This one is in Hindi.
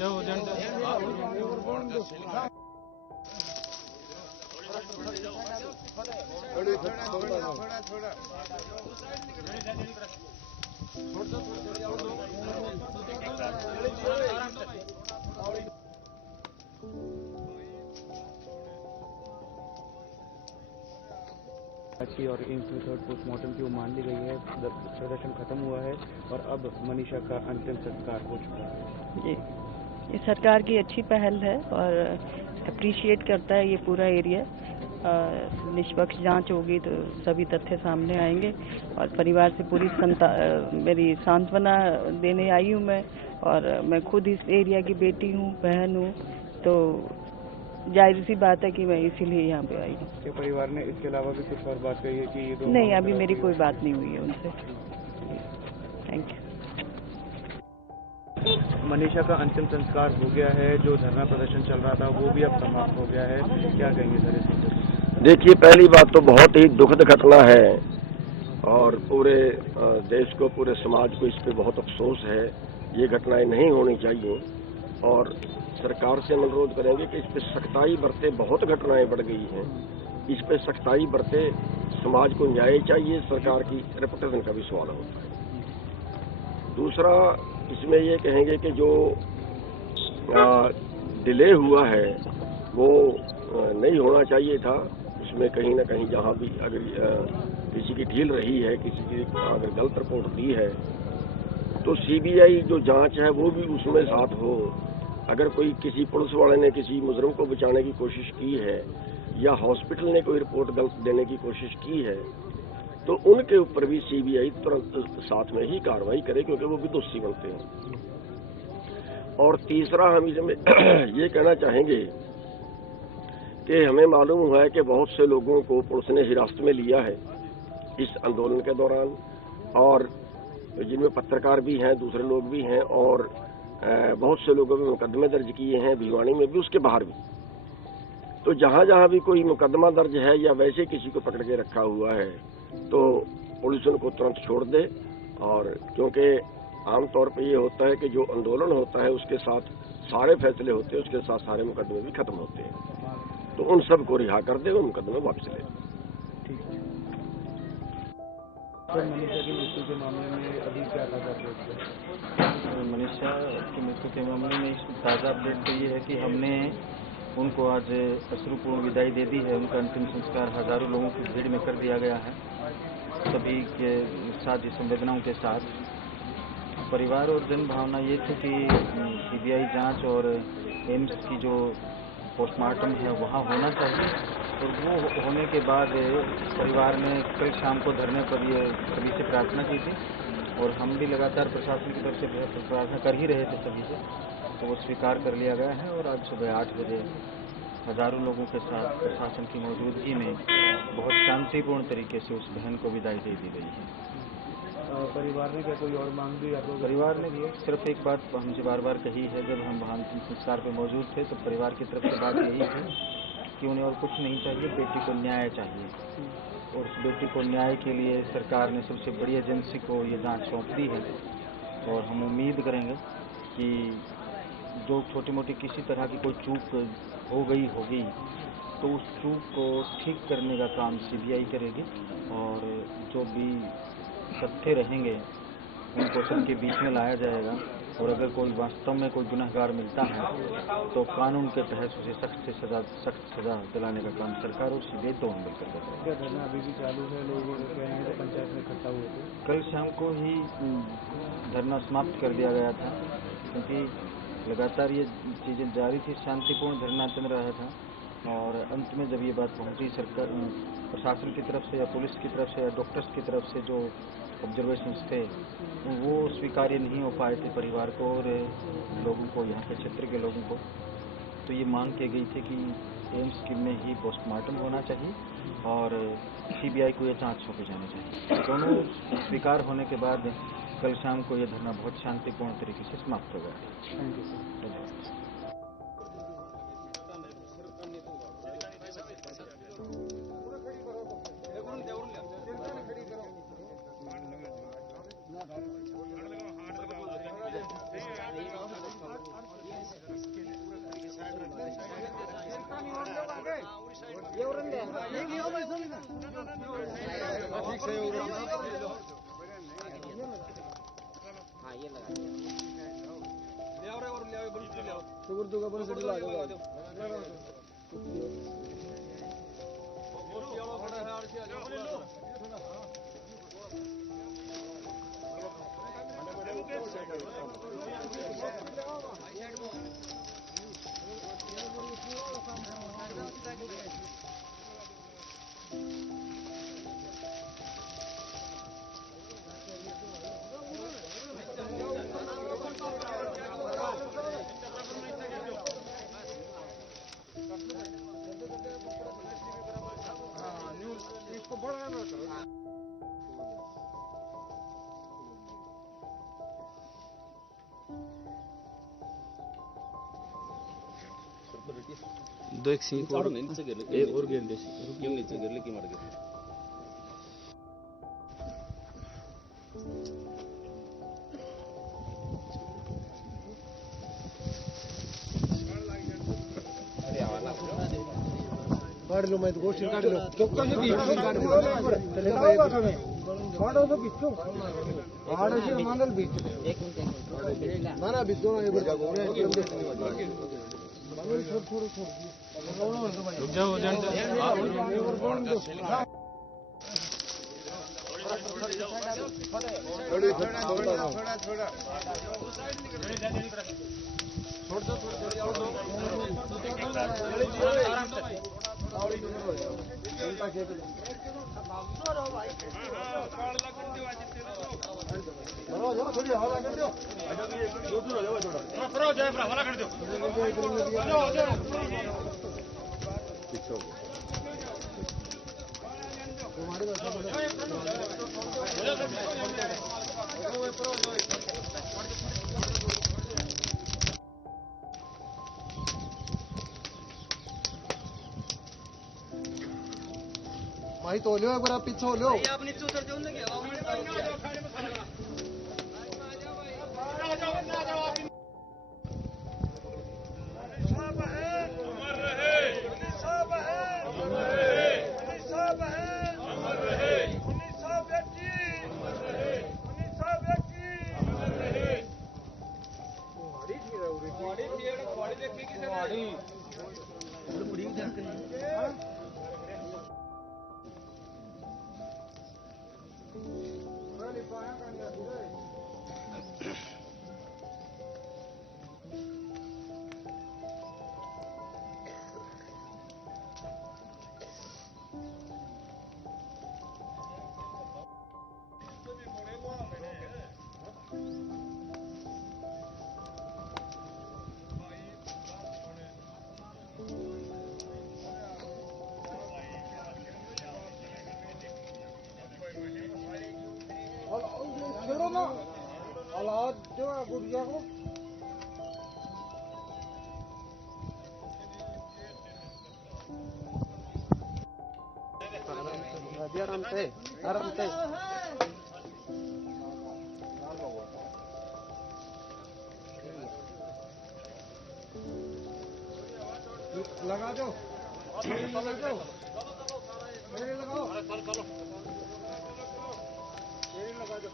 और एम्स में थर्ड पोस्टमार्टम की वो मान ली गई है। प्रदर्शन खत्म हुआ है और अब मनीषा का अंतिम संस्कार हो चुका है। जी, ये सरकार की अच्छी पहल है और अप्रिशिएट करता है ये पूरा एरिया। निष्पक्ष जांच होगी तो सभी तथ्य सामने आएंगे और परिवार से पूरी मेरी सांत्वना देने आई हूँ मैं, और मैं खुद इस एरिया की बेटी हूँ, बहन हूँ, तो जाहिर सी बात है कि मैं इसीलिए यहाँ पे आई हूँ। आपके परिवार ने इसके अलावा भी कुछ और बात कही है कि ये दो? नहीं, अभी मेरी कोई बात नहीं हुई है उनसे। Thank you. मनीषा का अंतिम संस्कार हो गया है, जो धरना प्रदर्शन चल रहा था वो भी अब समाप्त हो गया है, क्या कहेंगे सर इसमें? देखिए, पहली बात तो बहुत ही दुखद घटना है और पूरे देश को, पूरे समाज को इस पे बहुत अफसोस है। ये घटनाएं नहीं होनी चाहिए और सरकार से अनुरोध करेंगे कि इस पे सख्ताई बरते। बहुत घटनाएं बढ़ गई हैं, इस पे सख्ताई बरते। समाज को न्याय चाहिए, सरकार की रेपुटेशन का भी सवाल होता है। दूसरा, इसमें ये कहेंगे कि जो डिले हुआ है वो नहीं होना चाहिए था। उसमें कहीं ना कहीं जहां भी अगर किसी की ढील रही है, किसी की अगर गलत रिपोर्ट दी है, तो सीबीआई जो जांच है वो भी उसमें साथ हो। अगर कोई किसी पुलिस वाले ने किसी मुजरिम को बचाने की कोशिश की है या हॉस्पिटल ने कोई रिपोर्ट गलत देने की कोशिश की है, तो उनके ऊपर भी सीबीआई तुरंत साथ में ही कार्रवाई करे, क्योंकि वो भी दोषी बनते हैं। और तीसरा, हम इसमें ये कहना चाहेंगे कि हमें मालूम हुआ है कि बहुत से लोगों को पुलिस ने हिरासत में लिया है इस आंदोलन के दौरान, और जिनमें पत्रकार भी हैं, दूसरे लोग भी हैं, और बहुत से लोगों ने मुकदमे दर्ज किए हैं, भिवानी में भी, उसके बाहर भी। तो जहां जहां भी कोई मुकदमा दर्ज है या वैसे किसी को पकड़ के रखा हुआ है, तो पुलिस उनको तुरंत छोड़ दे। और क्योंकि आमतौर पर ये होता है कि जो आंदोलन होता है उसके साथ सारे फैसले होते हैं, उसके साथ सारे मुकदमे भी खत्म होते हैं, तो उन सब को रिहा कर दे, उन मुकदमे वापस ले। सर, मनीषा की मृत्यु के मामले में अभी क्या ताज़ा अपडेट है? मनीषा की मृत्यु के मामले में ताज़ा अपडेट तो ये है कि हमने उनको आज अश्रुपूर्ण विदाई दे दी है। उनका अंतिम संस्कार हजारों लोगों की भीड़ में कर दिया गया है, सभी के साथ संवेदनाओं के साथ। परिवार और जन भावना ये थी कि सीबीआई जांच और एम्स की जो पोस्टमार्टम है वहाँ होना चाहिए, और वो होने के बाद परिवार ने कल शाम को धरने पर ये सभी से प्रार्थना की थी, और हम भी लगातार प्रशासन की तरफ से प्रार्थना कर ही रहे थे सभी से, तो वो स्वीकार कर लिया गया है। और आज सुबह 8 बजे हजारों लोगों के साथ प्रशासन की मौजूदगी में बहुत शांतिपूर्ण तरीके से उस बहन को विदाई दे दी गई है। परिवार ने क्या कोई और मांग भी? परिवार ने भी सिर्फ एक बात हमसे बार बार कही है, जब हम वहाँ अंतिम संस्कार पे मौजूद थे तो परिवार की तरफ से बात यही थी कि उन्हें और कुछ नहीं चाहिए, बेटी को न्याय चाहिए। और उस बेटी को न्याय के लिए सरकार ने सबसे बड़ी एजेंसी को ये जांच सौंप दी है, और हम उम्मीद करेंगे कि जो छोटी मोटी किसी तरह की कोई चूक हो गई होगी तो उस चूक को ठीक करने का काम सीबीआई करेगी, और जो भी तथ्य रहेंगे उनको सबके बीच में लाया जाएगा। और अगर कोई वास्तव में कोई गुनहगार मिलता है तो कानून के तहत उसे सख्त सजा दिलाने का काम सरकार और सीबीआई दोनों मिलकर करेंगे। क्या धरना अभी भी चालू है? लोग कह रहे हैं कि पंचायत में इकट्ठा हुए थे। कल शाम को ही धरना समाप्त कर दिया गया था, क्योंकि लगातार ये चीज़ें जारी थी, शांतिपूर्ण धरना चल रहा था, और अंत में जब ये बात पहुंची सरकार प्रशासन की तरफ से या पुलिस की तरफ से या डॉक्टर्स की तरफ से, जो ऑब्जर्वेशंस थे वो स्वीकार्य नहीं हो पाए थे परिवार को और लोगों को, यहाँ के क्षेत्र के लोगों को, तो ये मांग की गई थी कि एम्स में ही पोस्टमार्टम होना चाहिए और सीबीआई को ये जांच सौंपी जानी चाहिए। दोनों स्वीकार होने के बाद कल शाम को ये धरना बहुत शांतिपूर्ण तरीके से समाप्त हो गया। धन्यवाद। दो एक सीख और गेंदे नीचे गिरले की मर गए काट लो मैं तो गोश्त काट लो चौका से भी काट लो चले काटो तो बिच्छो आड़े से मांगल बीच एक मिनट ना ना बिच्छो ना एक बार जागो रे मांगल छोड़ रुक जाओ जान भाई तो लो एक बार आप पीछे हो लो आप नीचे उतर जाओ ना आराम से लगा दो लगाओ लगा दो